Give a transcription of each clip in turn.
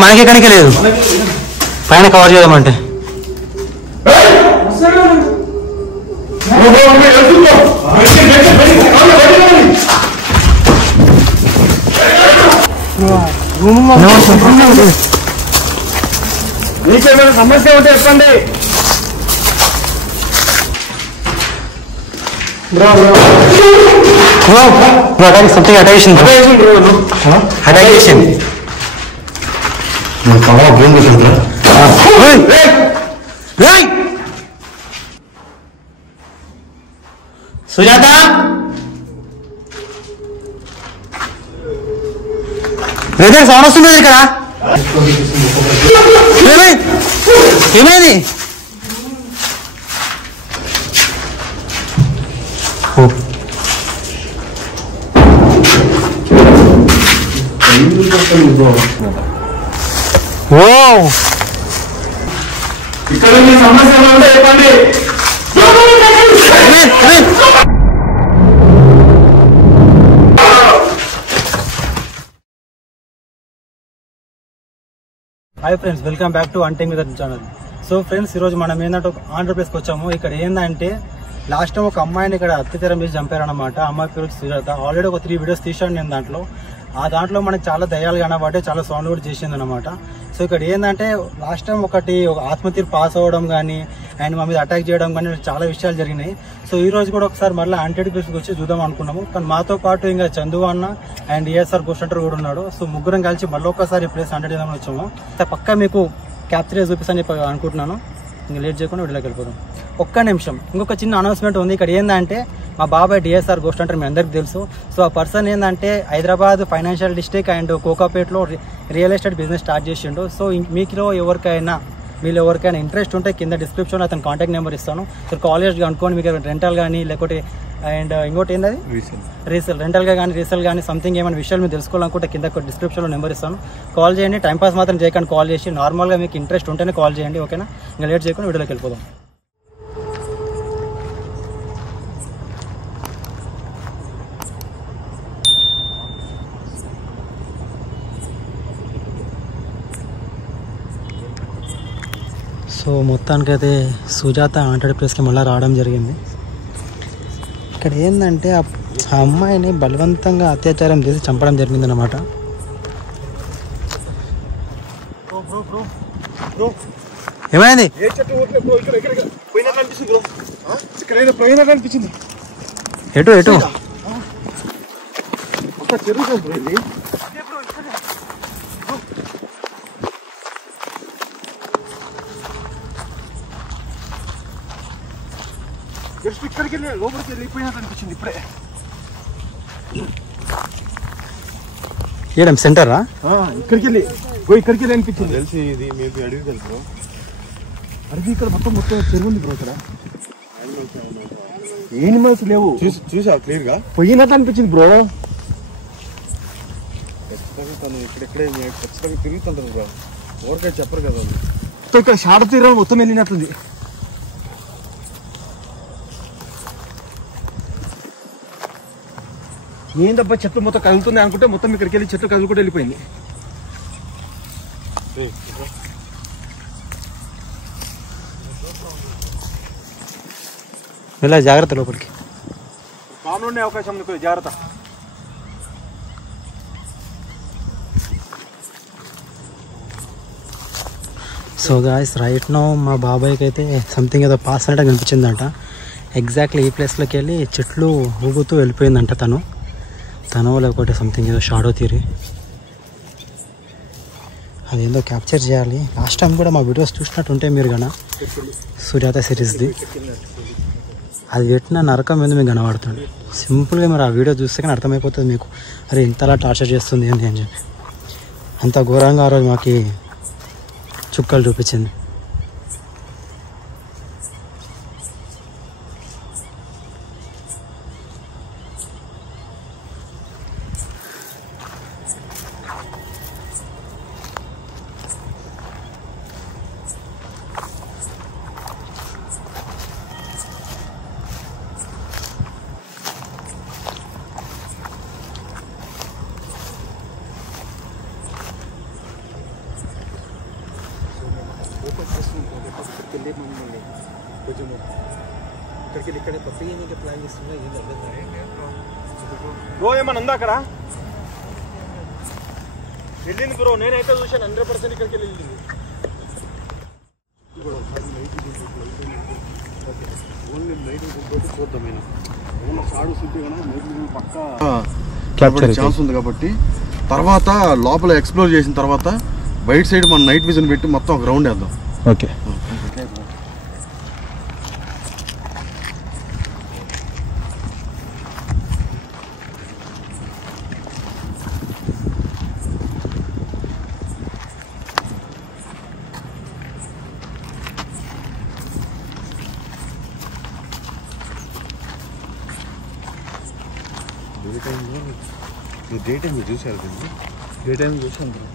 మనకి ఎక్కడికి లేదు పైన కవర్ చేద్దామంటే మీకేమైనా సమస్య ఉంటే చెప్పండి. something attention Sujatha brother sound వస్తుంది ఇక్కడ ఏమైంది ఇక్కడ మీ సమస్యలు ఉంటే చెప్పండి. Hi friends, welcome back to అంటింగ్ విత్ ఛానల్. సో ఫ్రెండ్స్, ఈరోజు మనం ఏంటంటే ఆంధ్రప్రదేశ్కి వచ్చాము. ఇక్కడ ఏంటంటే లాస్ట్ టైం ఒక అమ్మాయిని ఇక్కడ అత్యాచారం చేసి చంపారనమాట. అమ్మాయి పేరు సుజాత. ఆల్రెడీ ఒక 3 వీడియోస్ తీసాను నేను దాంట్లో మనకి చాలా దయ్యాలు కనబట్టే చాలా సౌండ్ కూడా చేసింది అనమాట. సో ఇక్కడ ఏంటంటే లాస్ట్ టైం ఒక ఆత్మహత్య పాస్ అవ్వడం కానీ అండ్ మా మీద అటాక్ చేయడం కానీ చాలా విషయాలు జరిగినాయి. సో ఈ రోజు కూడా ఒకసారి మళ్ళీ హంటెడ్ ప్లేస్కి వచ్చి చూద్దాం అనుకున్నాము. కానీ మాతో పాటు ఇంకా చందు అన్న అండ్ ఏఎస్ఆర్ గోస్ట్ హంటర్ కూడా ఉన్నాడు. సో ముగ్గురం కలిసి మళ్ళీ ఒక్కసారి ప్లేస్ హంటెడ్ చేద్దామని వచ్చాము. పక్కా మీకు క్యాప్చర్ చేసి చూపిస్తాను అనుకుంటున్నాను. ఇంకా లేట్ చేయకుండా వీడియోకి వెళ్ళిపోదాం. ఒక్క నిమిషం, ఇంకొక చిన్న అనౌన్స్మెంట్ ఉంది. ఇక్కడ ఏంటంటే మా బాబాయ్ డిఎస్ఆర్ గోస్ట్ హంటర్ మీ అందరికి తెలుసు. సో ఆ పర్సన్ ఏంటంటే హైదరాబాద్ ఫైనాన్షియల్ డిస్ట్రిక్ట్ అండ్ కోకాపేట్లో రియల్ ఎస్టేట్ బిజినెస్ స్టార్ట్ చేసిండు. సో మీలో ఎవరికైనా ఇంట్రెస్ట్ ఉంటే కింద డిస్క్రిప్షన్లో అతను కాంటాక్ట్ నెంబర్ ఇస్తాను. సో కాలేజ్ అనుకోండి, మీకు రెంటల్ కానీ లేకపోతే అండ్ ఇంకోటి ఏంటది రెంటల్గా కానీ రీసేల్ కానీ సంథింగ్ ఏమైనా విషయాలు మీరు తెలుసుకోవాలనుకుంటే కింద డిస్క్రిప్షన్లో నెంబర్ ఇస్తాను. కాల్ చేయండి. టైంపాస్ మాత్రం చేయకండి, కాల్ చేసి నార్మల్గా మీకు ఇంట్రెస్ట్ ఉంటేనే కాల్ చేయండి. ఓకేనా? ఇంకా లేట్ చేయకుండా వీడియోలోకి వెళ్ళిపోదాం. సో మొత్తానికైతే సుజాత హంటెడ్ ప్లేస్కి మళ్ళీ రావడం జరిగింది. ఇక్కడ ఏంటంటే ఆ అమ్మాయిని బలవంతంగా అత్యాచారం చేసి చంపడం జరిగిందన్నమాట. ఏమైంది? ఎటు జస్ట్ ఇక్కడికి వెళ్ళి లోపలికి వెళ్ళిపోయినట్టు అనిపించింది ఇప్పుడే. ఏడం సెంటరా? ఇక్కడికి వెళ్ళి అనిపించింది. తెలిసి ఇది మేబీ అడవి తెలుసు. అడవి ఇక్కడ మొత్తం చెరువు ఉంది బ్రో. ఇక్కడ ఏనిమల్స్ లేవు. చూసా క్లియర్ గా పోయినట్టు అనిపించింది బ్రో. ఖచ్చితంగా ఇక్కడెక్కడే ఖచ్చితంగా తిరుగుతుంటారు బ్రో. ఊరికే చెప్పరు కదా. ఇక్కడ షాడ తీరం మొత్తం వెళ్ళినట్టుంది. ఏందబ్బా చెట్లు మొత్తం కదులుతుంది అనుకుంటే మొత్తం ఇక్కడికి వెళ్ళి చెట్లు కదులుకుంటూ వెళ్ళిపోయింది. ఇలా జాగ్రత్త, లోపలికి పాములు ఉండే అవకాశం ఉంది, జాగ్రత్త. సో గాయ్స్, రైట్ నో మా బాబాయ్కి అయితే సంథింగ్ ఏదో పాస్ అనేట కనిపించిందంట. ఎగ్జాక్ట్లీ ఈ ప్లేస్లోకి వెళ్ళి చెట్లు ఊగుతూ వెళ్ళిపోయిందంట తను లేకపోతే సంథింగ్ ఏదో షాడో తీరి అదేందో క్యాప్చర్ చేయాలి. లాస్ట్ టైం కూడా మా వీడియోస్ చూసినట్టుంటే మీరు కన్నా సుజాత సిరీస్ది అది పెట్టిన నరకం మీద మీకు కనబడుతుంది. సింపుల్గా మీరు ఆ వీడియో చూస్తే కానీ అర్థమైపోతుంది మీకు, అరే ఇంతలా టార్చర్ చేస్తుంది ఏంటి అని చెప్పి. అంత ఘోరంగా ఆ రోజు మాకు చుక్కలు చూపించింది. కొంచెం ఇక్కడికి ఇక్కడ కొత్తగా ఏంటంటే ప్లాన్ చేస్తున్నా ఏం అర్థం బ్రో. ఏమన్నా ఉందా అక్కడ వెళ్ళింది బ్రో? నేనైతే చూశాను 100% ఇక్కడికి వెళ్ళింది. ఓన్లీ నైట్ చూద్దాం ఏమన్నా షాడు సిటీ పక్కా ఛాన్స్ ఉంది కాబట్టి తర్వాత లోపల ఎక్స్ప్లోర్ చేసిన తర్వాత బయట సైడ్ మన నైట్ విజన్ పెట్టి మొత్తం ఒక రౌండ్ వేద్దాం. ఓకే. డే టైం చూసారు కదా? డే టైం చూసాను బ్రో.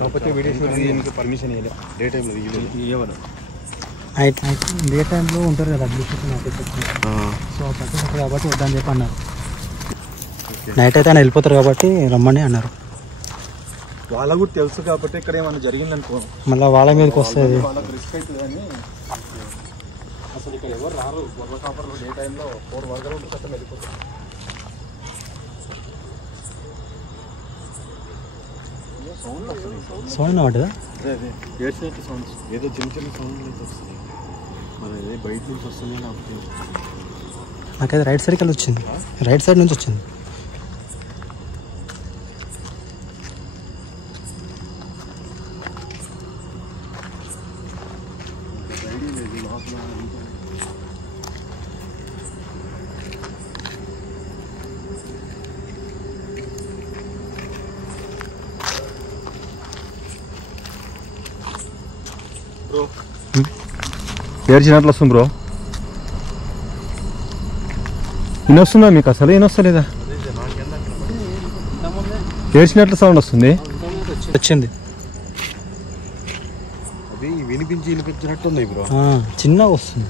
కాకపోతే వీడియో షూట్ చేయడానికి పర్మిషన్ ఇవ్వలేదు. డే టైంలో ఇవ్వలేదు. డే టైంలో ఉంటారు కదా అడ్మినిస్ట్రేషన్ ఆఫీసర్, సో పర్మిషన్ కాబట్టి వద్దని చెప్పి అన్నారు. నైట్ అయితే ఆయన వెళ్ళిపోతారు కాబట్టి రమ్మని అన్నారు. వాళ్ళకు కూడా తెలుసు కాబట్టి ఇక్కడ ఏమన్నా జరిగిందనుకో మళ్ళీ వాళ్ళ మీదకి వస్తుంది. వాళ్ళకి రిస్క్ అవుతుందని అసలు ఇక్కడ ఎవరు రారు. బొర్ర కాపర్లో డే టైంలో 4 వరకు ఉంటే సత్తం వెళ్ళిపోతారు. సౌండ్ పడ్డదా? అదే ఏడ్చినట్టు సౌండ్స్, ఏదో చిన్న చిన్న సౌండ్ అయితే వస్తుంది. మరి అదే బయట నుంచి వస్తుంది నాకు. నాకైతే రైట్ సైడ్కి వెళ్ళి వచ్చింది, రైట్ సైడ్ నుంచి వచ్చింది. బ్రో ఏడ్చినట్లు వస్తుంది బ్రో. ఇనొస్తుందా మీకు? అసలు ఇనొస్తలేదా? ఏడ్చినట్లు సౌండ్ వస్తుంది. వచ్చింది అది వినిపించినట్టుంది బ్రో. చిన్నగా వస్తుంది.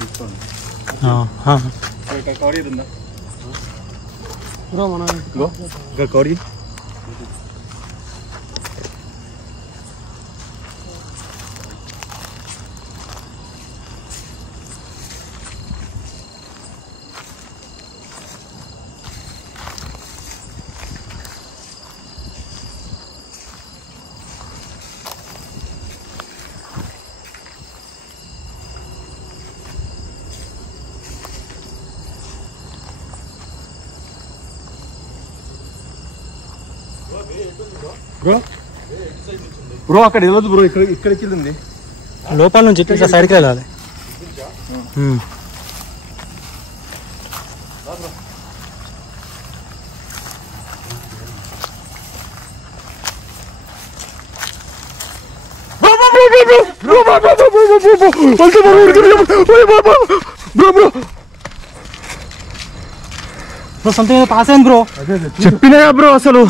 చూసుకోండి కౌడీ ఉందా బ్రో? మనం కౌడీ బ్రో. బ్రో అక్కడ వెళ్ళదు బ్రో, ఇక్కడికి వెళ్ళింది. లోపల నుంచి ఇట్లా సైడ్కి వెళ్ళాలి. సంథింగ్ పాస్ అయింది బ్రో. చెప్పినా బ్రో అసలు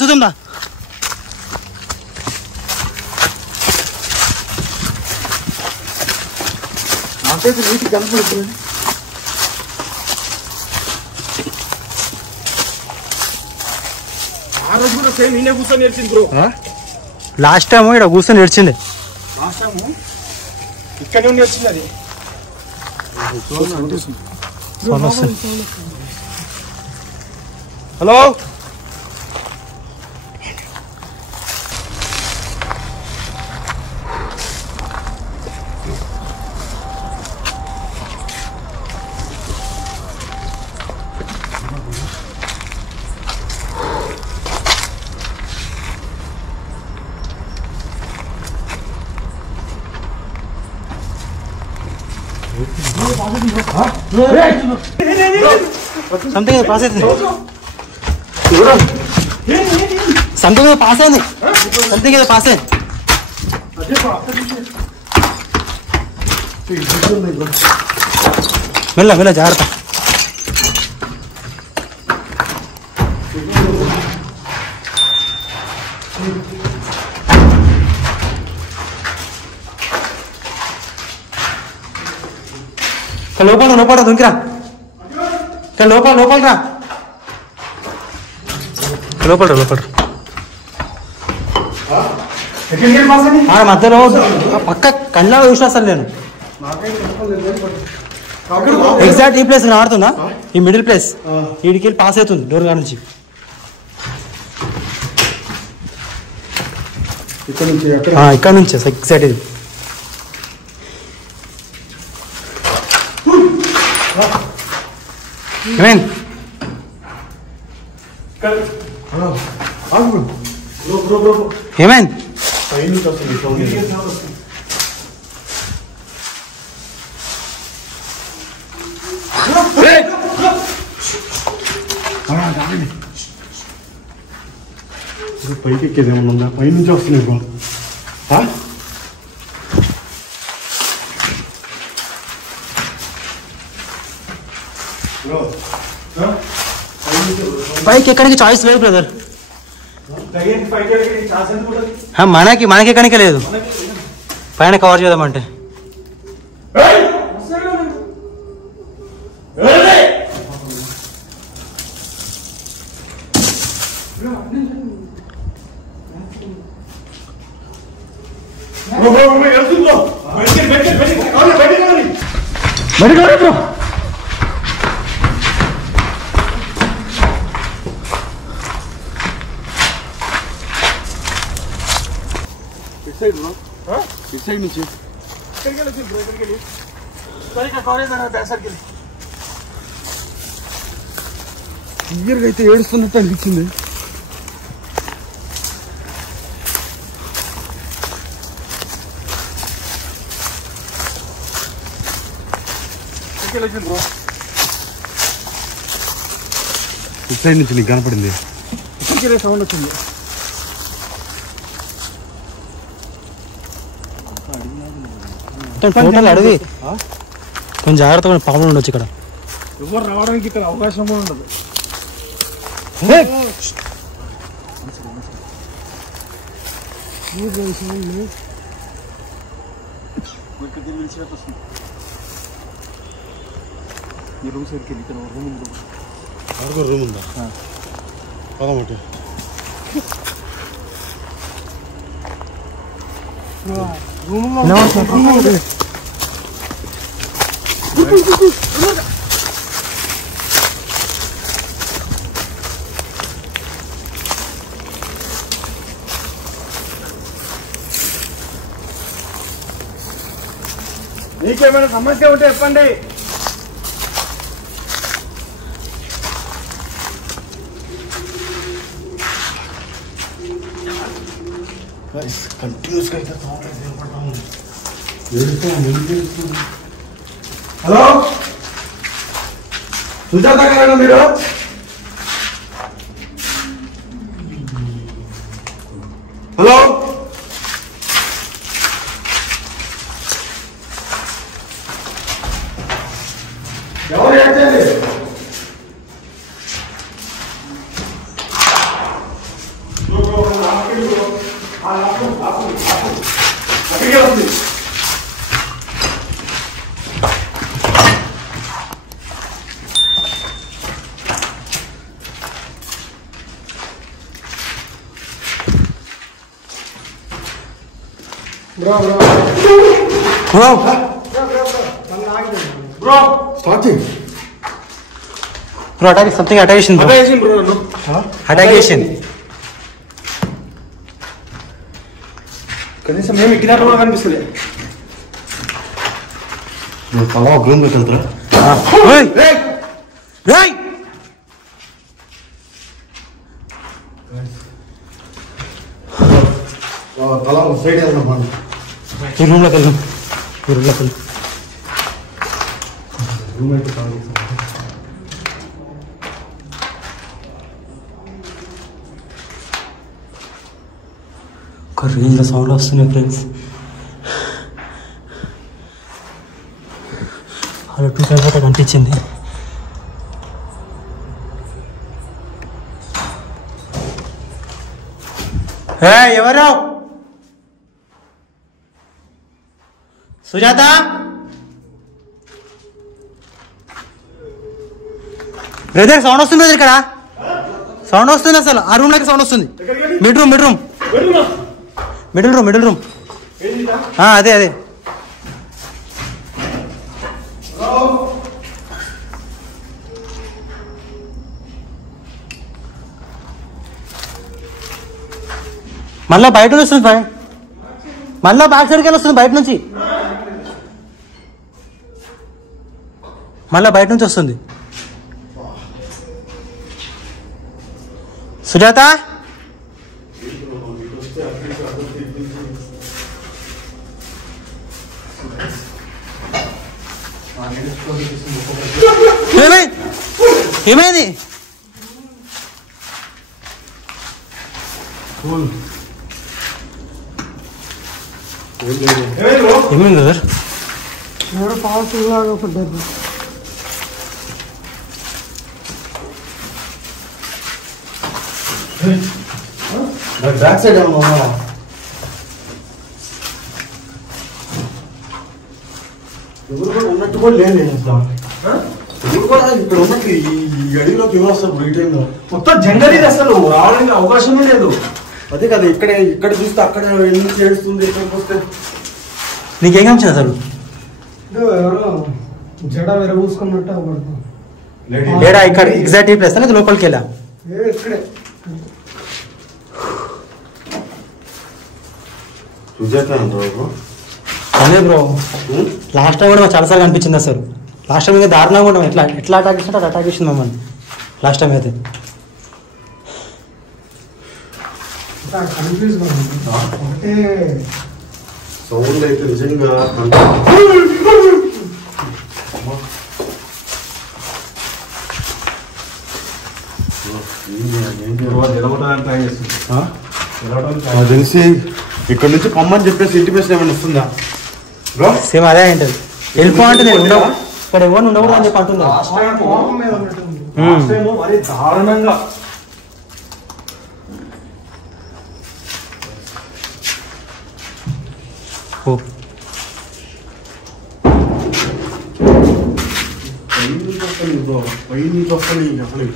చూద్దాం. నాకైతే నీటి కనపడుతుంది. ఆ రోజు కూడా సేమ్ నేనే కూర్చొని నేర్చింది బ్రో. లాస్ట్ టైం ఇక్కడ కూర్చొని ఏడ్చింది. లాస్ట్ టైం ఇక్కడే నేర్చింది అది. హలో సంథింగ్ పాస్ అయింది. సంథింగ్ పాస్ అయింది. సంథింగ్ ఏదో పాస్ అయింది. మెల్ల జాగ్రత్త. లోపల దుంకిరా ఇక్కడ లోపల రా లోపల మధ్యలో పక్క కళ్ళ చూసిన అసలు నేను ఎగ్జాక్ట్ ఈ ప్లేస్ ఆడుతుందా ఈ మిడిల్ ప్లేస్ వీడికి వెళ్ళి పాస్ అవుతుంది డోర్ గా నుంచి ఇక్కడ నుంచి ఎగ్జాక్ట్ ఇది ఏమైంది ఏమైంది పైకి ఎక్కేది ఏమన్నా ఉందా పైనుంచి వస్తున్నాయి పైకి ఎక్కడికి చాయిస్ లేదు బ్రదర్ మనకి ఎక్కడికే లేదు పైన కవర్ చేద్దామంటే బ్రో ఇటు సైడ్ నుంచి క్లియర్గా అయితే ఏడుస్తున్నట్టు అనిపించింది ఇటు సైడ్ నుంచి నీకు కనపడింది సౌండ్ వచ్చింది టోటల్ అడవి కొంచెం జాగ్రత్తగా పాములు ఉండొచ్చు ఇక్కడ ఎవరు రావడానికి ఇక్కడ అవకాశం కూడా ఉండదు రూమ్ సైడ్కి వెళ్ళి ఇక్కడ రూమ్ ఉందా పదమటి నీకేమైనా సమస్య ఉంటే చెప్పండి కంటిన్యూస్గా అయితే హలో సుజాత గారేనా మీరు హలో ఎవరు ఏంటండి బ్రో స్టార్ట్ చేయి బ్రో అటాక్ సంథింగ్ అటాక్ చేసింది బ్రో అటాక్ చేసింది కనీసం మేము ఎక్కినట్టు కూడా కనిపిస్తుంది తల రూమ్ పెట్టరా తల సైడ్ వెళ్దాం ఈ రూమ్లోకి వెళ్దాం ఈ రూమ్లోకి వెళ్దాం రూమ్ అయితే కాదు ఒక రేంజ్లో సౌండ్ వస్తున్నాయి ఫ్రెండ్స్ అలా 2 టైమ్స్ అయితే కనిపించింది ఎవరు సుజాత బ్రదర్ సౌండ్ వస్తుంది బ్రదర్, ఇక్కడ సౌండ్ వస్తుంది అసలు. ఆ రూమ్ లోకి సౌండ్ వస్తుంది. Mid room middle room. అదే మళ్ళా బయట వస్తుంది. మళ్ళా బ్యాక్ సైడ్కి వెళ్ళి వస్తుంది, బయట నుంచి మళ్ళా బయట నుంచి వస్తుంది. సుజాత ఏమైంది? ఏమైంది సార్? పవర్ఫుల్ లాగా పడ్డారు. బ్యాక్ సైడ్ ఎవరు కూడా ఉన్నట్టు కూడా లేదు. నేను ఎవరు కూడా ఇక్కడ ఉన్నట్టు ఈ అడవిలోకి ఎవరు వస్తారు ఈ టైంలో? మొత్తం జంగల్ ఇది, అసలు రావడానికి అవకాశమే లేదు. అదే కదా, ఇక్కడ చూస్తే అక్కడ ఎందుకు ఏడుస్తుంది, ఇక్కడికి వస్తే నీకేం కనిపించింది అసలు? ఎవరో జడ విరబూసుకున్నట్టు పడుతుంది. ఏడా ఇక్కడ ఎగ్జాక్ట్ ఈ ప్లేస్ అనేది లోపలికి వెళ్ళా. ఇక్కడే అదే బ్రో, లాస్ట్ టైం కూడా మాకు చాలాసార్లు అనిపించింది అసలు. లాస్ట్ టైం ఇంకా దారుణంగా కూడా ఎట్లా అటాక్ చేసినట్టు అది అటాక్ చేసింది మమ్మల్ని లాస్ట్ టైం అయితే. కన్ఫ్యూజ్ గా ఉంది. ఒకటే సౌండ్ అయితే నిజంగా తెలిసి ఇక్కడ నుంచి పొమ్మని చెప్పేసి ఇంటిమేషన్ ఏమైనా వస్తుందా? సేమ్ అదే ఏంటది, వెళ్ళిపో అంటే నేను ఉండవు ఇక్కడ, ఎవరు ఉండకూడదు అని చెప్పి అంటున్నా. కోపం మీద ఉన్నట్టుంది. మరి దారుణంగా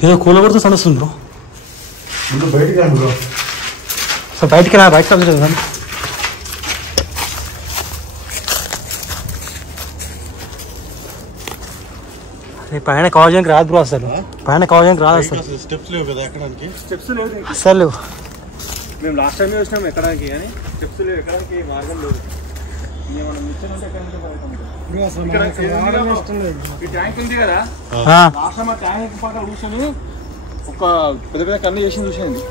ఏదో కూలగొడుతూ సౌండ్ వస్తుంది బ్రో. ముందు బయటికి రండి బ్రో. సో బయటికి అబ్జర్వ్ కదా. పైన కవర్ చేయడానికి రాదు బ్రో, అసలు పైన కవర్ చేయడానికి రాదు అసలు. స్టెప్స్ లేవు కదా ఎక్కడానికి? స్టెప్స్ లేవు అసలు మేము లాస్ట్ టైం వచ్చినాం ఎక్కడానికి, కానీ స్టెప్స్ లేవు, ఎక్కడానికి మార్గం లేదు. ఏమన్నా మిషన్ ఉంటే ఈ ట్యాంక్ ఉంది కదా, లాస్ట్ టైం ఆ ట్యాంక్ పక్కన కూర్చొని ఒక పెద్ద పెద్ద కన్ను చేసి చూసేయండి.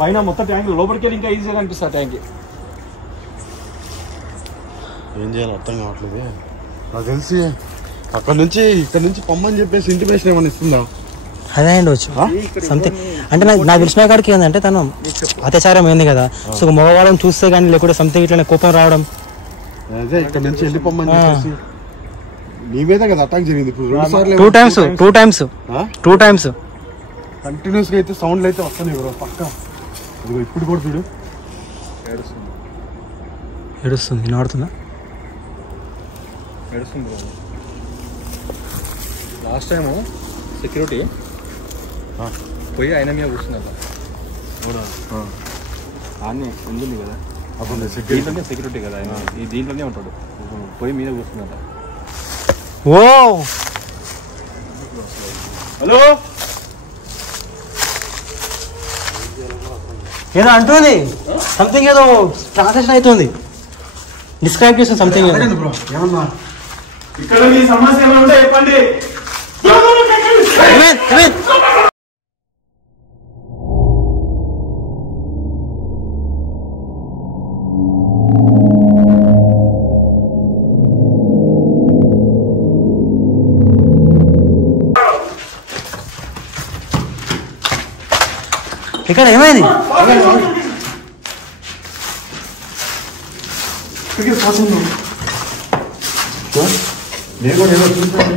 పైన మొత్తం ట్యాంక్ లోపలికి వెళ్ళి ఇంకా ఈజీగా కనిపిస్తుంది ట్యాంక్. ఏం చేయాలి అర్థం కావట్లేదు. నాకు తెలిసి ఇక్కడ నుంచి పొమ్మని చెప్పేసి ఇంటిమేషన్ ఏమైనా ఇస్తుందా? అదే ఉండవచ్చు సంథింగ్. అంటే నాకు తెలిసిన కాడికి ఏంటంటే తను అత్యాచారం అయింది కదా, సో మగవాళ్ళని చూస్తే కానీ లేకుంటే సంథింగ్ ఇట్లా కోపం రావడం. అదే ఇక్కడ నుంచి వెళ్ళిపోమ్మని చెప్పేసి నీ మీదే కదా అటాక్ జరిగింది. ఇప్పుడు టూ టైమ్స్ కంటిన్యూస్ గా అయితే సౌండ్లు అయితే వస్తున్నాయి బ్రో పక్క. ఇప్పుడు కూడా చూడు ఏడుస్తుంది. వినబడుతుందా? ఏడుస్తుంది. లాస్ట్ టైము సెక్యూరిటీ పోయి ఆయన మీద కూర్చున్నదా ఆనే ఉంటుంది కదా, అప్పుడు దీంట్లోనే సెక్యూరిటీ కదా ఆయన, ఈ దీంట్లోనే ఉంటాడు, పోయి మీద కూర్చున్నదా. ఓ హలో ఏదో అంటుంది, సంథింగ్ ఏదో ట్రాన్సాక్షన్ అవుతుంది, డిస్క్రైబ్ చేస్తుంది సంథింగ్. బ్రో ఏమన్నా ఇక్కడ మీ సమస్య ఏమైనా ఉంటే చెప్పండి. ఇక్కడ ఏమైంది? నేను కూడా ఏదో చూసాను.